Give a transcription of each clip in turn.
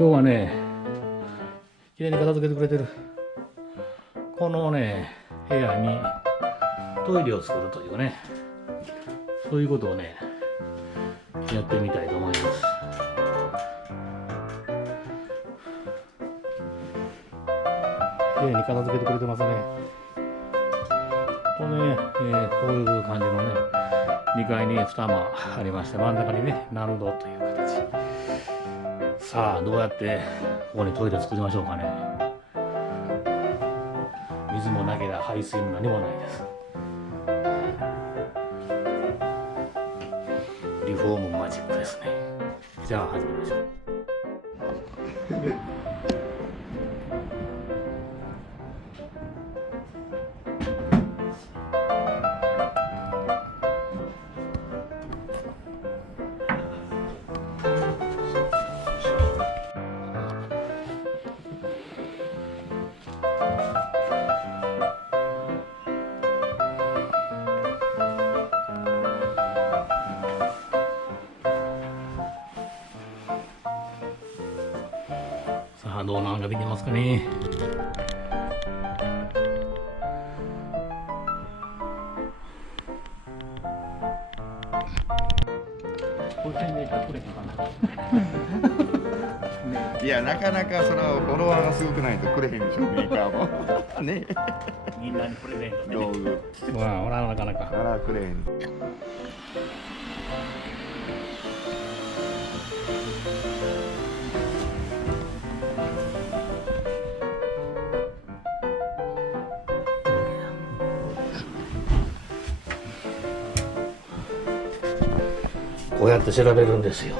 今日はね、きれいに片付けてくれてる。このね、部屋にトイレを作るというね、そういうことをね、やってみたいと思います。きれいに片付けてくれてますね。このね、こういう感じのね、2階に2間ありまして、真ん中にね、納戸という形。さあ、どうやってここにトイレ作りましょうかね。水もなければ排水も何もないです。リフォームマジックですね。じゃあ始めましょう。さあ、どうなんかできますかね。これでこれかな。いや、なかなかそのフォロワーがすごくないとくれへんでしょ、メーカーも。ね。みんなにプレゼントね。道具。ほら、ほら、なかなか。あら、くれへん。こうやって調べるんですよ。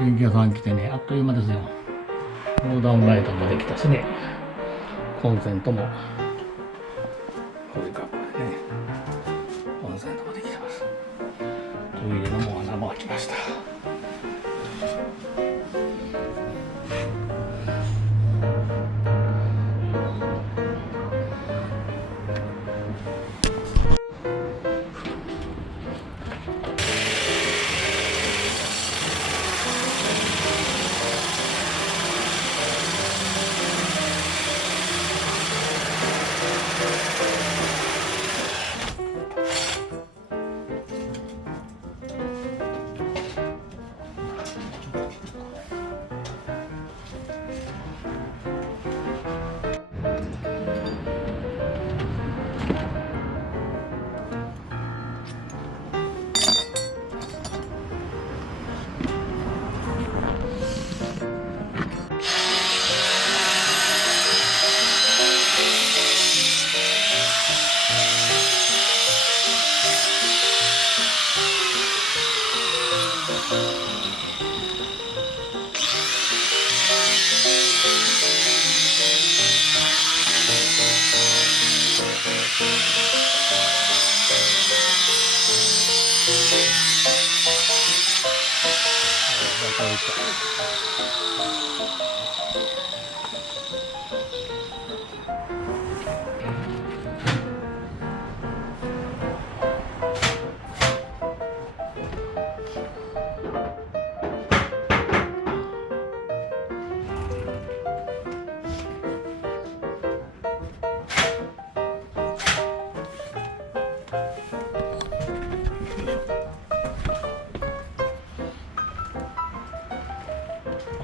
電気屋さん来てね、あっという間ですよ。モーダウンライトもできたしね、コンセントもこういう格好でね、コンセントもできてます。トイレのも穴も開きました。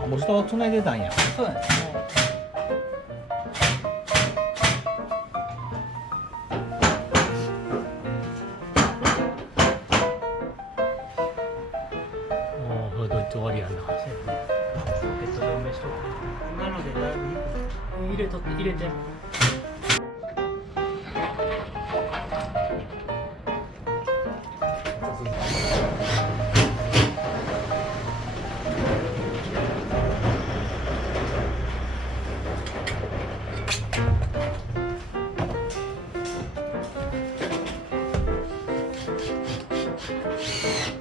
もう下は繋いでたんや。そうなんですね。もうこれどっち終わりやな。別止めしとく。なので入れて。はい